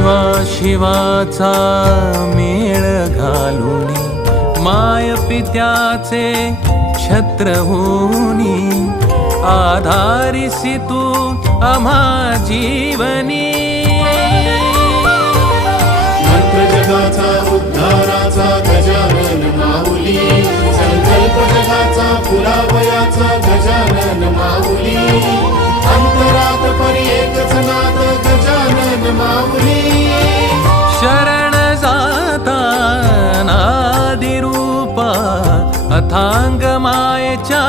शिवाचा मेळ घालुनी माय पित्याचे छत्र होनी आधारिसी तू आम्हा जीवनी मंत्र जगाचा उद्धाराचा गजानन माऊली संकल्प जगाचा पुरावयाचा गजानन माऊली अंतरात परी एकच नाद गजानन माऊली शरण जाता नादिरूपा अथांग मायेच्या